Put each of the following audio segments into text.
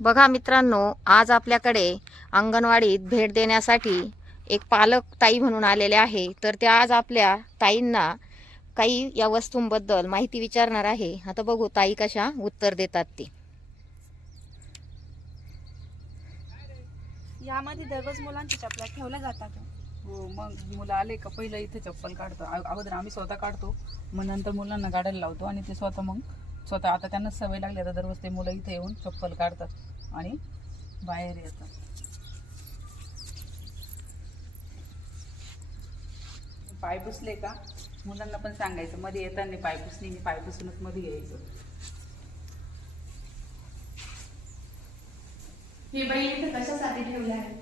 बघा मित्रांनो, आज आपल्याकडे अंगणवाडीत भेट देण्यासाठी एक पालक ताई म्हणून आलेले आहे. तर त्या आज आपल्या ताईंना काही या वस्तूंबद्दल माहिती विचारणार आहे. आता बघू ताई कशा उत्तर देतात ते. यामध्ये दररोज मुलांच्या चपला ठेवल्या जातात. हो, मग मुलं आले का पहिलं इथे चप्पल काढतो. अगोदर आम्ही स्वतः काढतो, मग नंतर मुलांना काढायला लावतो आणि ते स्वतः आता त्यांना सवय लागली. आता दररोज ते मुलं इथे येऊन चप्पल काढतात आणि बाहेर येतात. पाय पुसले का मुलांना पण सांगायचं, मध्ये येताना पाय पुसणे, मी पाय पुसूनच मध्ये यायचं. हे बैल इथे कशासाठी ठेवले आहे?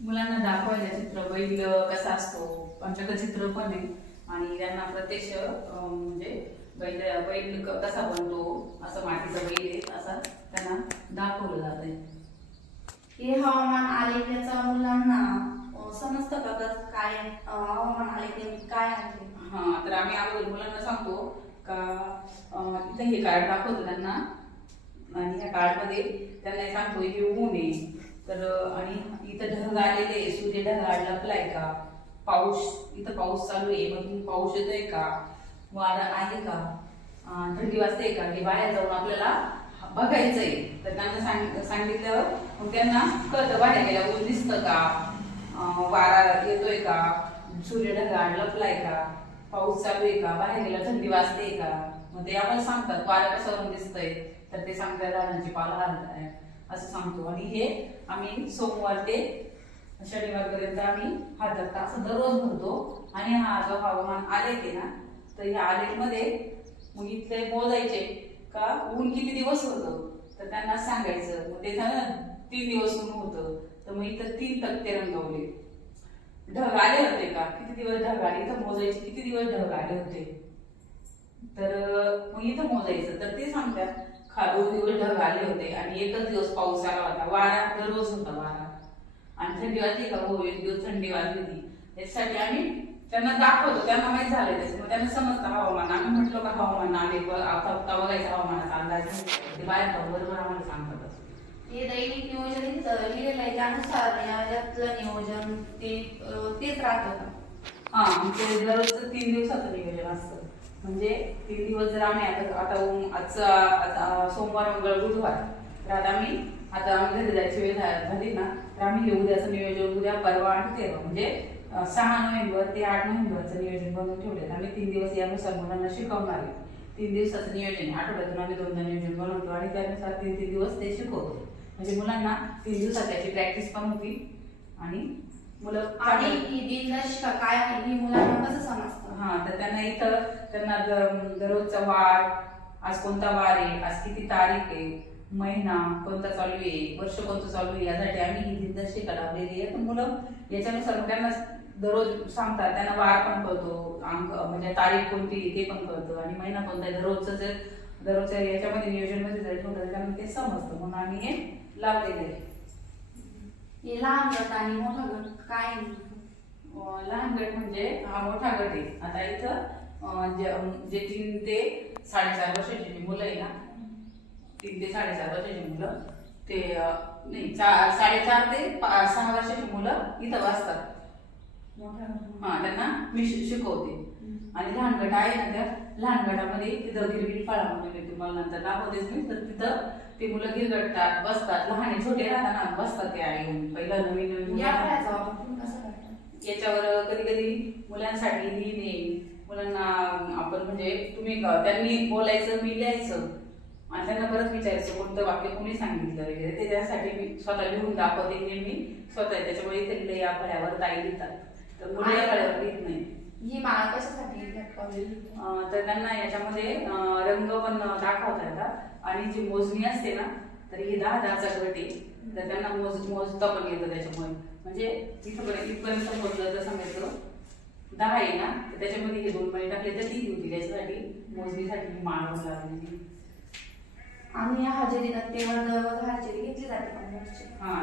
मुलांना दाखवायला चित्र बैल कसा असतो. आमच्याकडे चित्र पण आहे आणि त्यांना प्रत्यक्ष म्हणजे बैल कसा बनतो, असं मातीचा बैल आहे असं त्यांना दाखवलं जात आहे. हे हवामान आलेख्याचा मुलांना समजतं का काय हवामान आलेख्य काय आहे? हा, तर आम्ही अगोदर मुलांना सांगतो का इथं हे कार्ड दाखवतो त्यांना आणि ह्या कार्डमध्ये त्यांना हे सांगतो हे ऊन आहे तर, आणि इथं ढग आलेले, सूर्य ढगाळ लपलाय का, इथं पाऊस चालू आहे, मग पाऊस येतोय का, वारा आहे का, थंडी वाजते का, हे बाहेर जाऊन आपल्याला बघायचंय. तर त्यांना सांगितल्यावर मग त्यांना कळतं बाहेर गेल्या ऊन दिसतं का, वारा येतोय का, सूर्य ढगाळ लपलाय का, पाऊस चालू आहे का, बाहेर गेला थंडी वाजते का. मग ते आम्हाला सांगतात वारा कशावरून दिसतंय, तर ते सांगतात झाडांची पाला हलताय असं सांगतो. आणि हे आम्ही सोमवार ते शनिवारपर्यंत आम्ही हातात असं दररोज भरतो. आणि हा जो हवामान आलेख आहे ना, तर ह्या आलेखमध्ये मग इथले मोजायचे का ऊन किती दिवस होतं, तर त्यांना सांगायचं. मग ते झालं 3 दिवस ऊन होतं, तर मग इथं 3 तक्ते रंगवले. ढग आले होते का, किती दिवस ढग आले, इथं मोजायचे किती दिवस ढग आले होते, तर मग इथं मोजायचं. तर ते सांगतात 2 दिवस ढग आले होते आणि 1च दिवस पाऊस आला होता, वारा दररोज होता वारा, आणि थंडी वाजली का, हो 1 दिवस थंडी वाजली होती. याच्यासाठी आम्ही त्यांना दाखवतो, त्यांना माहित झालं त्याचं, मग त्यांना समजतं हवामान. आम्ही म्हटलो का हवामान आले आता बघायचं हवामानाचा अंदाज, ते बाहेर जाऊन बरोबर आम्हाला सांगतात. हे दैनिक नियोजन लिहिलेलं आहे, त्यानुसार यातलं नियोजन तेच राहतं का? हा, ते दररोजचं 3 दिवसाचं नियोजन असतं. म्हणजे 3 दिवस जर आम्ही आता आजचा सोमवार, मंगळ, बुधवार, तर आम्ही घरी जायची वेळ झाली ना, तर आम्ही हे उद्याचं नियोजन, उद्या परवा आणि तेव्हा म्हणजे 6 नोव्हेंबर ते 8 नोव्हेंबरचं नियोजन बनवून ठेवले. आम्ही 3 दिवस यानुसार मुलांना शिकवणार आहे. 3 दिवसाचं नियोजन, आठवड्यातून आम्ही 2 नियोजन बनवतो आणि त्यानुसार 3 दिवस ते शिकवतो. म्हणजे मुलांना 3 दिवसात त्याची प्रॅक्टिस पण होती आणि मुलं आणि ही दिनदर्शिका काय आहे ही मुलांना कसं समजतं? हा, तर त्यांना दररोजचा वार, आज कोणता वार आहे, आज किती तारीख आहे, महिना कोणता चालू आहे, वर्ष कोणतं चालू आहे, यासाठी आम्ही ही दिनदर्शिका लावलेली आहे. तर मुलं याच्यानुसार त्यांना दररोज सांगतात, त्यांना वार पण कळतो, अंक म्हणजे तारीख कोणती ते पण कळतं आणि महिना कोणता आहे. दररोजच्या याच्यामध्ये नियोजनमध्ये जर ठेवलं तर त्यांना ते समजतं, म्हणून आम्ही हे लावलेले आहे. हे लहान गट आणि मोठा गट काय आहे? लहान गट म्हणजे हा मोठा गट आहे. आता इथं जे 3 ते 4.5 वर्षाची जी मुलं आहे ना, 3 ते 4.5 वर्षाची मुलं, ते नाही 4.5 ते 6 वर्षाची मुलं इथं वाचतात. हा, त्यांना मी शिकवते. आणि लहान गट आहे ना, त्या लहान गटामध्ये तिथं गिरगिरफाळा म्हणजे तुम्हाला नंतर दाखवतेच मी, तर तिथं ते मुलं गिरगटतात, बसतात, लहान छोटे राहताना बसतात. ते आई पहिलं नवीन याच्यावर कधी कधी मुलांसाठी लिहिणे, मुलांना आपण म्हणजे तुम्ही त्यांनी बोलायचं, मी लिहायचं आणि त्यांना परत विचारायचं कोणतं वाक्य कोणी सांगितलं वगैरे. ते त्यासाठी मी स्वतः लिहून दाखवते, मी स्वतः. त्याच्यामुळे इथे लिहिले या फळ्यावर ताई लिहितात, तर मुलं या फळ्यावर लिहित नाही. ही माळ कशासाठी? तर त्यांना याच्यामध्ये रंग पण दाखवता येतात आणि जी मोजणी असते ना, तर ही 10-10चा गट आहे, तर त्यांना मोजता पण येतं. त्याच्यामुळे म्हणजे इथपर्यंत मोजलं तर समजायचं 10 आहे ना, तर त्याच्यामध्ये हे 2 मणी टाकले तर 3 होती. त्याच्यासाठी मोजणीसाठी माळ लागली. आणि या हजेरी दत्तेवर दररोज हजेरी घेतली जाते. हा,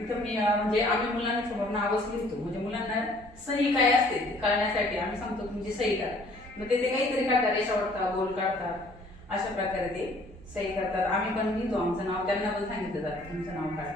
इथं मी म्हणजे आम्ही मुलांना समोर नावच लिहितो. म्हणजे मुलांना सही काय असते ते कळण्यासाठी आम्ही सांगतो तुमची सही करा. मग ते काहीतरी काढतात, रेषा ओढतात, गोल काढतात अशा प्रकारे ते सही करतात. आम्ही पण लिहितो आमचं नाव, त्यांना पण सांगितलं जातं तुमचं नाव काढा.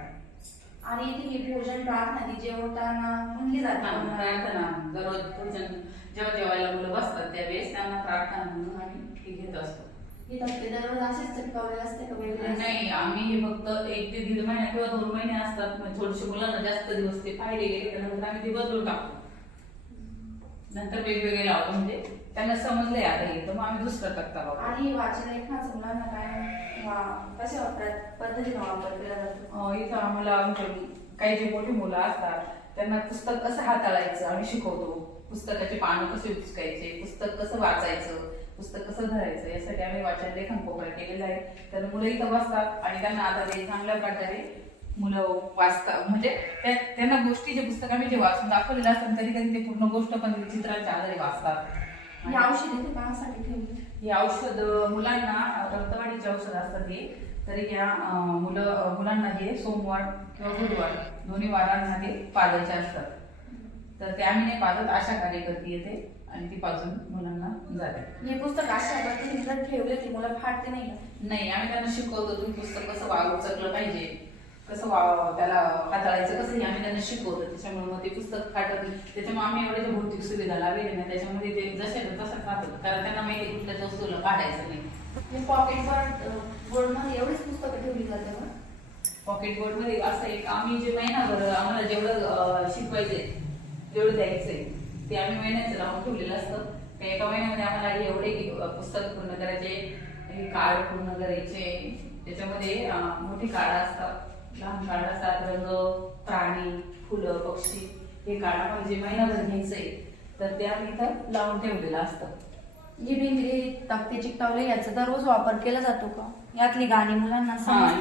आणि इथे ही भोजन प्रार्थना ती जेवताना म्हणली जाते. प्रार्थना दररोज भोजन जेव्हा जेवायला मुलं बसतात त्यावेळेस त्यांना प्रार्थना म्हणून आम्ही ती घेत असतो. ते दररोज असेच चिटकवलेले असते का वेगळे? नाही, आम्ही फक्त 1 ते 1.5 महिने किंवा 2 महिने असतात. थोडेसे मुलांना जास्त दिवस ते पाहिले गेले त्यानंतर आम्ही ते बदलून टाकतो. नंतर वेगवेगळे लावतो, म्हणजे त्यांना समजलंय आता हे, तर मग आम्ही दुसरं तक्ता लावतो. आणि वाचन लेखनाचं मुलांना काय कशा पद्धतीने वापर केला जातो? इथं आम्हाला आमचे काही जे मोठी मुलं असतात त्यांना पुस्तक कसं हाताळायचं आम्ही शिकवतो. पुस्तकाचे पानं कसे उचकायचे, पुस्तक कसं वाचायचं, पुस्तक कसं धरायचं, यासाठी आम्ही वाचन लेखन कोपरा केलेलं आहे. तर मुलं इथं बसतात आणि त्यांना आता ते चांगल्या प्रकारे मुलं वाचतात. म्हणजे त्यांना गोष्टी जे पुस्तक आम्ही जे वाचून दाखवलेलं असतात कधी कधी ते पूर्ण गोष्ट पण चित्रांच्या आधारे वाचतात. ही औषध इथे कामासाठी ठेवली? हे औषध मुलांना रक्तवाढीचे औषध असतात हे. तरी या मुलांना हे सोमवार किंवा गुरुवार दोन्ही वारांना ते पाजायचे असतात. तर ते आम्ही नाही पाजत, आशा कार्यकर्ती येते आणि ती पाजून मुलांना जाते. हे पुस्तक अशा पद्धतीने जर ठेवले ती मुलं फाटते नाही? नाही, आम्ही त्यांना शिकवतो तुम्ही पुस्तक कसं उचकलं पाहिजे, कसं त्याला हाताळायचं कसं, हे आम्ही त्यांना शिकवतो. त्याच्यामुळे मग ते पुस्तक फाटत नाही. त्याच्यामुळे आम्ही एवढे जे भौतिक सुविधा लावलेली ना त्याच्यामध्ये ते जसे तसंच राहतात, कारण त्यांना माहिती कुठल्याच वस्तूला काढायचं नाही. पॉकेट बोर्ड मध्ये एवढीच पुस्तकं ठेवली जाते का? पॉकेट बोर्ड मध्ये असं एक आम्ही जे महिनाभर आम्हाला जेवढं शिकवायचंय जेवढं द्यायचंय ते आम्ही महिन्याचं लावून ठेवलेलं असतं. त्या एका महिन्यामध्ये आम्हाला एवढे पुस्तक पूर्ण करायचे, हे कार्ड पूर्ण करायचे. त्याच्यामध्ये मोठी कार्ड असतात, लहान कार्ड असतात, रंग, प्राणी, फुलं, पक्षी. हे कार्ड आम्हाला जे महिनाभर घ्यायचंय तर ते आम्ही इथं लावून ठेवलेलं असतं. ही भिंगरी तक्ते चिकटवले याचा दररोज वापर केला जातो का? यातली गाणी मुलांना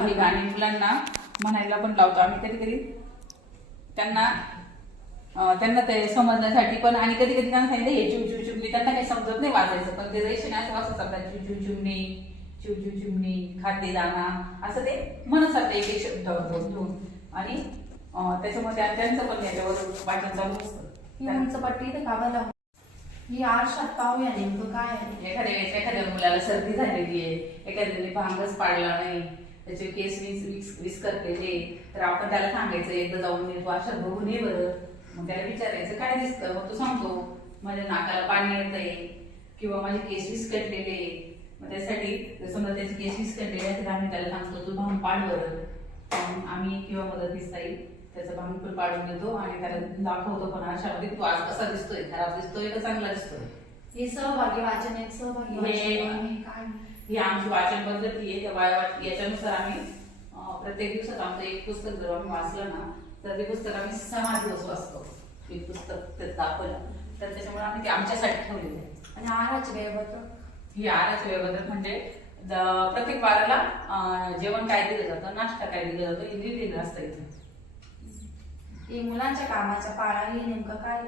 ही गाणी मुलांना म्हणायला पण लावतो आम्ही कधी कधी त्यांना ते समजण्यासाठी पण. आणि कधी कधी त्यांना सांगितलं हे चिव चिमणी, त्यांना काही समजत नाही वाजायचं, पण ते रेशन असं वाचत चालतात चिव चिमणी, खाद्य दाना असं ते म्हणत चालतं एक एक शब्द घेऊन. आणि त्याच्यामुळे त्यांचं पण याच्यावर वाचन चालू असतं. उंच पट्टी इथे काढायला ही आरशात पाहूया नेमकं काय आहे. एखाद्या वेळेस एखाद्या मुलाला सर्दी झालेली आहे, एखाद्याने भांगच पाडला नाही, त्याचे केस विस्कर केले, तर आपण त्याला सांगायचं एकदा जाऊन तू आरशात बघून ये बरं. मग त्याला विचारायचं काय दिसतं, मग तो सांगतो माझ्या नाकाला पाणी येतंय किंवा माझे केस विस्कटलेले. मग त्यासाठी समजा त्याचे केस विस्कटलेले असेल आम्ही त्याला सांगतो तू भांग पाड बरं. आम्ही किंवा मदतीस जाईल त्याचा भांग पण पाडून देतो आणि त्याला दाखवतो पण आरशामध्ये तू आज कसा दिसतोय, खराब दिसतोय का चांगला दिसतोय. हे सहभागी वाचन आहे, सहभागी काय ही आमची वाचन पद्धती आहे. त्या याच्यानुसार आम्ही प्रत्येक दिवसात आमचं एक पुस्तक जर आम्ही वाचलं ना तर ते पुस्तक आम्ही 6 दिवस वाचतो. एक पुस्तक दाखवलं तर त्याच्यामुळे आम्ही ते आमच्यासाठी ठेवलेलं आहे. आणि आहाराचे वेळापत्रक, ही आहाराचे वेळापत्रक म्हणजे प्रत्येक वाराला जेवण काय दिलं जातं, नाश्ता काय दिलं जातं हे लिहिलेलं असतं इथे. हे मुलांच्या कामाच्या पाळा हे नेमकं काय?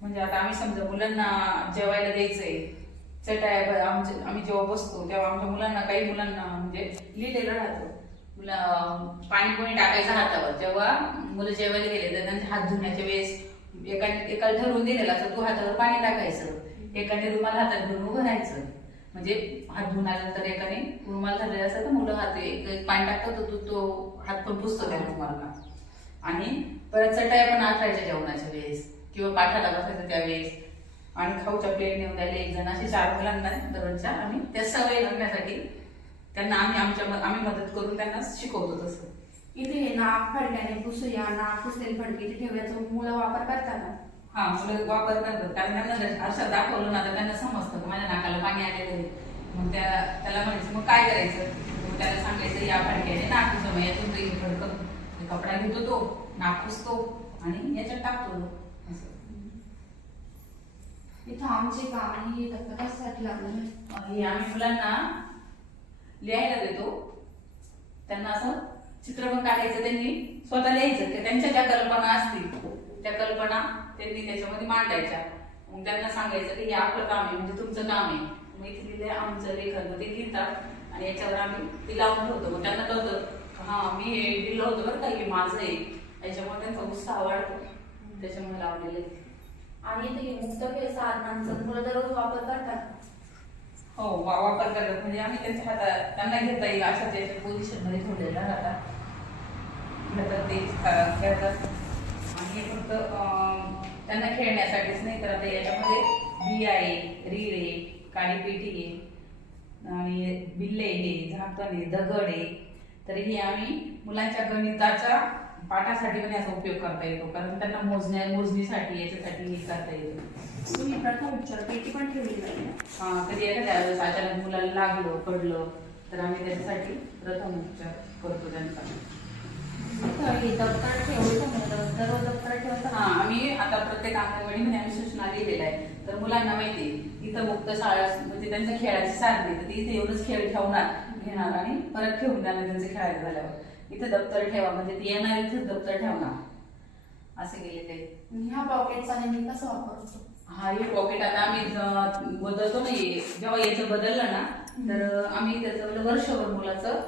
म्हणजे आता आम्ही समजा मुलांना जेवायला द्यायचंय, चटाय आम्ही जेव्हा बसतो तेव्हा आमच्या मुलांना काही मुलांना म्हणजे लिहिलेलं राहतं पाणी कोणी टाकायचं हातावर. जेव्हा मुलं जेवायला गेले तर त्यांचे हात धुण्याच्या वेळेस एकाला ठरवून दिलेलं असं तू हातावर पाणी टाकायचं, एकाने रुमाल हातात घेऊन उभं राहायचं. म्हणजे हात धुण्यानंतर एकाने रुमाल धरलेला असं तर मुलं हात पाणी टाकतो तर तो हात पण पुसतो त्या रुमालला. आणि परत चटाया पण आथरायच्या जेवणाच्या वेळेस किंवा पाठाला बसायचं त्यावेळेस. आणि खाऊच्या प्लेट नेऊन द्यायला एक जण असे 4 मुलांना दररोजच्या आम्ही त्या सवय लागण्यासाठी त्यांना आम्ही मदत करून त्यांना शिकवतो. तसं इथे हे नाक फडक्याने पुसूया, नाक पुसलेली फडकी इथे ठेवण्याचा मुलं वापर करतात का? हा, मुलं वापर करतात, कारण त्यांना असं दाखवलं ना तर त्यांना समजतं की माझ्या नाकाला पाणी आलेलं आहे. मग त्याला म्हणायचं मग काय करायचं, मग त्याला सांगायचं या फडक्याने नाक पुसू. मग यातून ते फडकं कपडा घेतो तो, नाक पुसतो आणि याच्यात टाकतो. इथं आमचे काम हे कशासाठी लागलं? हे आम्ही मुलांना लिहायला देतो. त्यांना असं चित्र पण काढायचं, त्यांनी स्वतः लिहायचं की त्यांच्या ज्या कल्पना असतील त्या कल्पना त्यांनी त्याच्यामध्ये मांडायच्या. मग त्यांना सांगायचं की हे आपलं काम आहे, म्हणजे तुमचं काम आहे. मग इथे लिहिले आमचं लेखन ते लिहितात आणि याच्यावर आम्ही ते लावून ठेवतो. मग त्यांना कळतं हा मी हे लिहिलं होतं बरं का, हे माझं आहे. याच्यामुळे त्यांचा उत्साह वाढतो, त्याच्यामुळे लावलेलं आहे. आणि इथे मुक्त साधनांचा मुलं दररोज वापर करतात. हो वापर करतात, म्हणजे आम्ही त्यांच्या हातात त्यांना घेता येईल अशा त्याच्या पोझिशन मध्ये ठेवलेला राहतात. घेतात ते खेळतात. आणि हे फक्त त्यांना खेळण्यासाठीच नाही, तर आता याच्यामध्ये बी आहे, रीळ आहे, काळी पेटी आहे आणि बिल्ले आहे, झाकण आहे, दगड आहे. तर हे आम्ही मुलांच्या गणिताच्या पाठासाठी पण याचा उपयोग करता येतो, कारण त्यांना मोजणीसाठी याच्यासाठी हे करता येतो. तुम्ही प्रथम उपचार पेटी पण ठेवली आहे. कधी एखाद्या वेळेस अचानक मुलाला लागलं पडलं तर आम्ही त्याच्यासाठी प्रथम उपचार करतो त्यांचा. दप्तर ठेवलं दररोज दप्तर ठेवतं. आम्ही आता प्रत्येक अंगणवाडीमध्ये आम्ही सूचना लिहिलेल्या आहे, तर मुलांना माहिती इथं मुक्त शाळा म्हणजे त्यांच्या खेळाची साधने, तर इथे एवढंच खेळ ठेवणार घेणार आणि परत ठेवून जाणार त्यांचं खेळायला झाल्यावर. इथं दप्तर ठेवा म्हणजे ते येणार इथं दप्तर ठेवणार असं केलेलं आहे. ह्या पॉकेटचा नेहमी कसा वापरतो? हे पॉकेट आता आम्ही बदलतो ना, जेव्हा याचं बदललं ना तर आम्ही त्याचं वर्षभर मुलाचं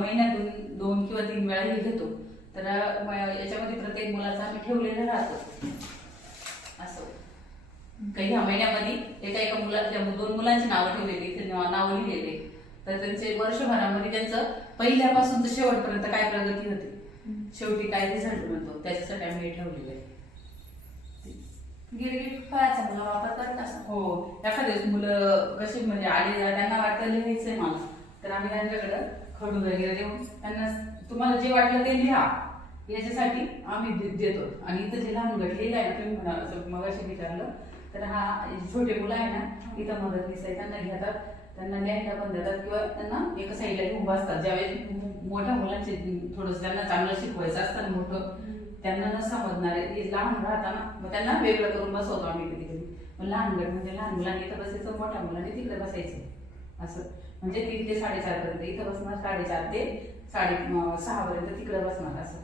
महिन्यातून 2 किंवा 3 वेळा हे घेतो. तर याच्यामध्ये प्रत्येक मुलाचं आम्ही ठेवलेलं राहतो असं. काही ह्या महिन्यामध्ये एका मुलाच्या 2 मुलांची नावं ठेवलेली, ते नावं लिहिलेले, तर त्यांचे वर्षभरामध्ये त्यांचं पहिल्यापासून तर शेवटपर्यंत काय प्रगती होते, शेवटी काय रिझल्ट मिळतो, त्याच्यासाठी आम्ही हे ठेवलेलं आहे. गिरगिट फळाचा मुलं वापर करत असतात. हो, एखाद्या मुलं कशी म्हणजे आले त्यांना वाटतं लिहायचंय मला, तर आम्ही त्यांच्याकडं खडू वगैरे देऊन त्यांना तुम्हाला जे वाटलं ते लिहा याच्यासाठी आम्ही देतो. आणि इथं जे लहान गट लिहिलं आहे, तुम्ही म्हणाल मगाशी विचारलं, तर हा छोटे मुलं आहे ना, इथं मदतनीस आहे, त्यांना घेतात, त्यांना लिहायला पण देतात किंवा त्यांना एका साईडला घेऊन बसतात. ज्यावेळेस मोठ्या मुलांचे थोडंसं त्यांना चांगलं शिकवायचं असतं, मोठं त्यांना न समजणार आहे, लहान राहताना मग त्यांना वेगळं करून बसवतो आम्ही कधी कधी. मग लहान गट म्हणजे लहान मुलांनी इथं बसायचं, मोठ्या मुलांनी तिकडे बसायचं असं. म्हणजे 3 ते 4:30 पर्यंत इथं बसणार, 4:30 ते 6:30 पर्यंत तिकडे बसणार असं.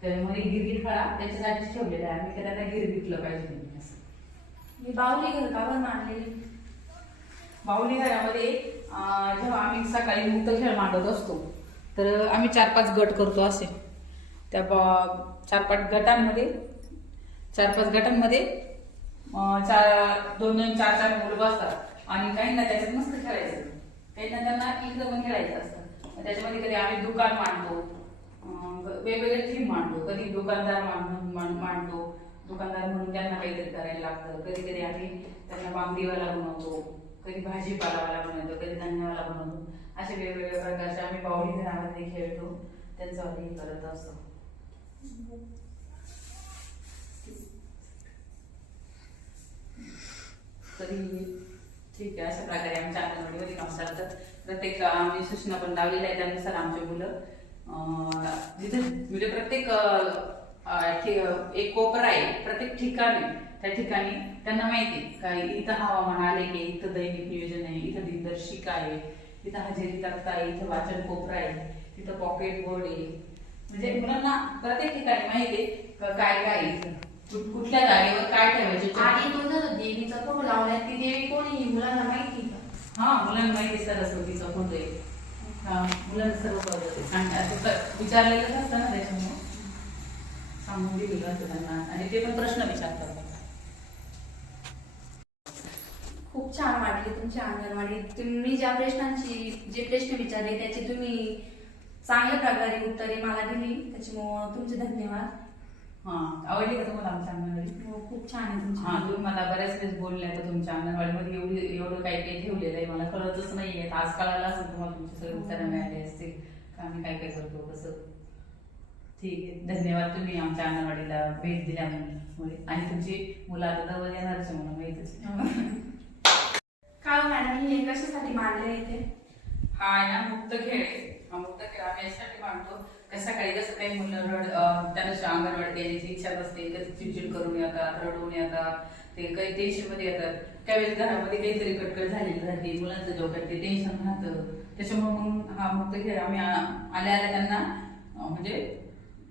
त्यामुळे गिरगिट फळा त्यांच्यासाठीच ठेवलेला आहे आम्ही, त्यांना गिरगिटलं पाहिजे असं. मी बाहुली घर का बरं मांडलेली? बाहुली घरामध्ये जेव्हा आम्ही सकाळी मुक्त खेळ मांडत असतो तर आम्ही 4-5 गट करतो असे. त्या 4-5 गटांमध्ये 2-2, 4-4 मुलं बसतात आणि काहींना त्याच्यात मस्त खेळायचं, काहींना त्यांना इकडं पण खेळायचं असतं. त्याच्यामध्ये कधी आम्ही दुकान मांडतो, वेगवेगळे थीम मांडतो, कधी दुकानदार मांडतो, दुकानदार म्हणून त्यांना काहीतरी करायला लागतं. कधी कधी आम्ही त्यांना बांगडीवाला बनवतो, कधी भाजीपालावाला बनवतो, कधी धान्यवाला बनवतो. असे वेगवेगळ्या प्रकारचे आम्ही बाहुली घरामध्ये खेळतो, त्यांचं हे करत असतो. तरी ठीक आहे, अशा प्रकारे आमच्या अंगणवाडीमध्ये काम चालतात. प्रत्येक आम्ही सूचना पण लावलेल्या आहे, त्यानुसार आमचे मुलं जिथे म्हणजे प्रत्येक एक कोपरा आहे प्रत्येक ठिकाणी, त्या ठिकाणी त्यांना माहिती काय इथं हवामान आले की इथं दैनिक नियोजन आहे, इथं दिनदर्शिका आहे, इथं हजेरी तक्ता आहे, इथं वाचन कोपरा आहे, तिथं पॉकेट बोर्ड आहे. म्हणजे मुलांना प्रत्येक ठिकाणी माहिती आहे काय काय इथं कुठल्या जागेवर काय ठेवायचे. आणि तो जर देवीचा फोटो लावलाय, ती देवी कोणी मुलांना माहिती का? मुलांना माहिती सरस्वतीचा फोटो आहे. मुलांना सर्व विचारलेलंच असतं ना, त्याच्यामुळे सांगून दिलेलं असतं त्यांना आणि ते पण प्रश्न विचारतात. खूप छान वाटली तुमची अंगणवाडी. तुम्ही ज्या प्रश्नांची जे प्रश्न विचारले त्याची तुम्ही चांगल्या प्रकारे उत्तरे मला दिली, त्याच्यामुळे तुमचे धन्यवाद. आवडली का तुम्हाला आमच्या अंगणवाडी? हो, खूप छान आहे तुमची. तुम्ही मला बऱ्याच वेळेस बोलले तर तुमच्या अंगणवाडीमध्ये एवढं काही काही ठेवलेलं आहे, मला कळतच नाहीये. आज कळायला असेल तुम्हाला, तुमचे सगळे उत्तरं मिळाले असतील का आम्ही काय काय करतो कसं. ठीक आहे, धन्यवाद तुम्ही आमच्या अंगणवाडीला भेट दिल्यामुळे. आणि तुमची मुलं आता जवळ येणारच आहे मला माहितच. काय मॅडम, हे कशासाठी मांडले इथे? हा आहे ना मुक्त खेळ आहे. हा मुक्त खेळ आम्ही यासाठी मांडतो की सकाळी जसं काही मुलं त्यांना अंगणवाडीत येण्याची इच्छा नसते, कधी चिडचिड करून येतात, रडून येतात, ते काही टेन्शन मध्ये येतात, त्यावेळेस घरामध्ये काहीतरी कटकट झालेली राहते, मुलांचं डोक्यात ते टेन्शन राहतं. त्याच्यामुळे मग हा मुक्त खेळ आम्ही आल्या त्यांना म्हणजे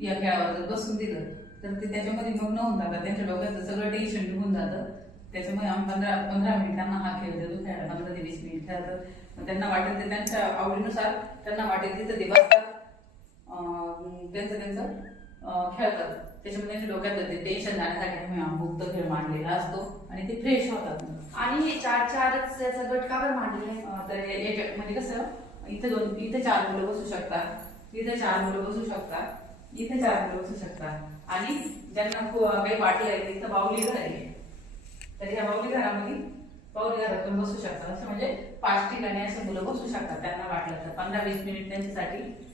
या खेळावर बसून दिलं तर ते त्याच्यामध्ये मग्न होऊन जातात, त्यांच्या डोक्याचं सगळं टेन्शन निघून जातं. त्याच्यामुळे आम्ही 15 मिनिटांना हा खेळ देतो खेळायला, 15 ते 20 मिनिट खेळतात. त्यांना वाटेल ते त्यांच्या आवडीनुसार त्यांना वाटेल तिथं ते बसतात, त्यांचं खेळतात. त्याच्यामुळे त्यांच्या डोक्यात ते टेन्शन जाण्यासाठी आम्ही हा मुक्त खेळ मांडलेला असतो आणि ते फ्रेश होतात. आणि हे चारच त्याचा गट का बरं मांडलेला आहे? तर एक म्हणजे कसं इथे 4 मुलं बसू शकतात, इथे 4 मुलं बसू शकतात, इथे 4 मुलं बसू शकतात आणि ज्यांना काही वाटलंय इथं बाहुली घर आहे तर ह्या बाहुली घरातून बसू शकतात. असं म्हणजे 5 ठिकाणी असे मुलं बसू शकतात. त्यांना वाटलं तर 15-20 मिनिट त्यांच्यासाठी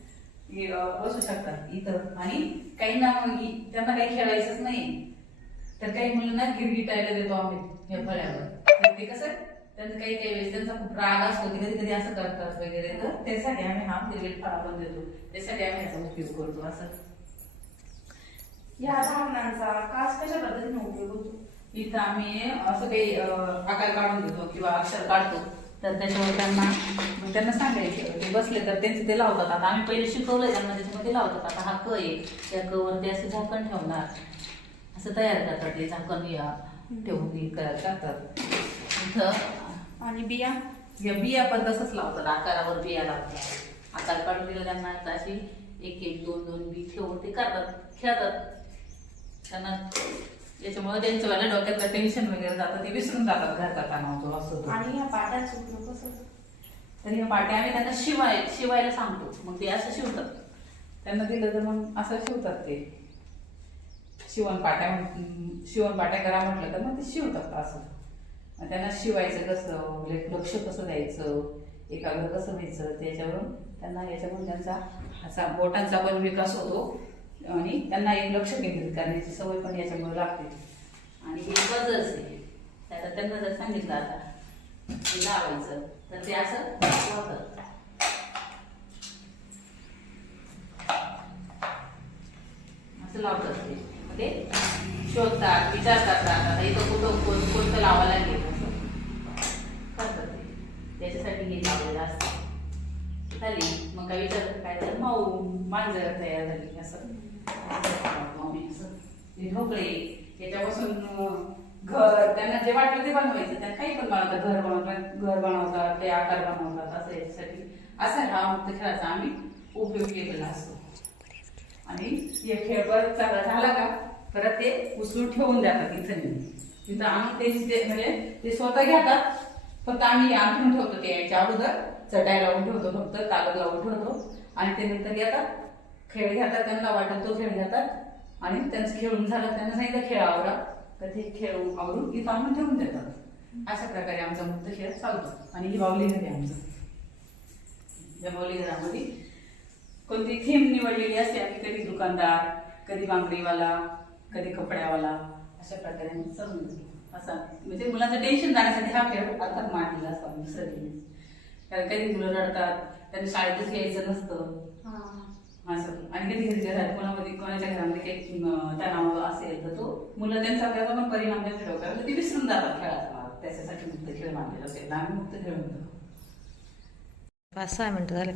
बसू शकतात इथं. आणि काहींना मग त्यांना काही खेळायचंच नाही तर काही मुलांना गिरगिटायला देतो आम्ही या फळ्यावर. तर ते कसं त्यांचं काही वेळेस त्यांचा खूप राग असतो, ते कधी कधी असं करतात वगैरे, तर त्यासाठी आम्ही हा गिरगिट फळा पण देतो. त्यासाठी आम्ही याचा उपयोग करतो. असं या धावनांचा खास कशा पद्धतीने उपयोग होतो? इथं आम्ही असं काही आकार काढून देतो किंवा अक्षर काढतो तर त्याच्यावर त्यांना सांगायचं, ते बसले तर त्यांचे ते लावतात. आता आम्ही पहिले शिकवलंय त्यांना, त्याच्यामध्ये लावतात. आता हा क आहे, त्या क वरती असे झाकण ठेवणार, असं तयार करतात. ते झाकण ठेवून ते करतात इथं. आणि बिया बिया पण तसंच लावतात, आकारावर बिया लावतात. आकार काढून दिला त्यांना तर अशी 1-1, 2-2 बी ठेवून ते करतात, खेळतात. त्यांना याच्यामुळे त्यांचं वाला डोक्यातलं टेन्शन वगैरे जातं, ते विसरून जातात घरचा तणाव जो असतो तो. आणि या पाट्याचा उपयोग कसं? तर ह्या पाट्या आम्ही त्यांना शिवायला सांगतो, मग ते असं शिवतात. त्यांना दिलं तर मग असं शिवतात. ते शिवणपाट्या करा म्हटलं तर मग ते शिवतात. असं मग त्यांना शिवायचं कसं, लक्ष कसं द्यायचं, एकाग्र कसं व्हायचं, त्याच्यावरून त्यांचा असा बोटांचा पण विकास होतो आणि त्यांना एक लक्ष केंद्रित करण्याची सवय पण याच्यामुळे लागते. आणि हे बजर्स आहे, त्याला त्यांना जर सांगितलं आता हे लावायचं तर ते असं लावतात. असं लावतात ते शोधतात, विचार करतात, आता इथं कुठं कोणतं लावायला लागेल असं करतात ते. त्याच्यासाठी हे लावलेलं असतं. झाली मग काय विचार काय तर मांजर तयार झाली असं ढोकळे याच्यापासून घर, त्यांना जे वाटलं ते बनवायचं. त्या काही पण बनवतात, घर बनवतात, ते आकार बनवतात. असं याच्यासाठी असं हा मुक्त खेळाचा आम्ही उपयोग केलेला असतो. आणि हे खेळ परत चांगला झाला का परत ते उचलून ठेवून जातात तिथं आम्ही ते म्हणजे ते स्वतः घेतात. फक्त आम्ही अंथरून ठेवतो, ते याच्या अगोदर चटाई लावून ठेवतो, फक्त कागद लावून ठेवतो. आणि ते नंतर येतात, खेळ घेतात, त्यांना वाटत तो खेळ घेतात. आणि त्यांचं खेळून झालं, त्यांना सांगितलं खेळ आवरा तर ते खेळून आवरून इथं आणून ठेवून देतात. अशा प्रकारे आमचा मुक्त खेळ चालतो. आणि ही बाहुली घर आहे आमचं. या बाहुली घरामध्ये कोणती थीम निवडलेली असते. आम्ही कधी दुकानदार, कधी बांगडीवाला, कधी कपड्यावाला, अशा प्रकारे आम्ही चालून देतो. असा म्हणजे मुलांचं टेन्शन जाण्यासाठी हा खेळ अर्थात मांडलेला असतो आम्ही दुसरं. कारण कधी मुलं रडतात, त्यांना शाळेतच घ्यायचं नसतं असं. आणि कधी कधी घरात कोणाच्या घरामध्ये काही तणाव असेल तर तो मुलं त्यांचा पण परिणाम त्यांच्या डोक्यावर ते विसरून जातात खेळाचा. त्याच्यासाठी मुक्त खेळ मांडलेला असेल, आम्ही मुक्त खेळ म्हणतो. 5-6 मिनिटं झाले.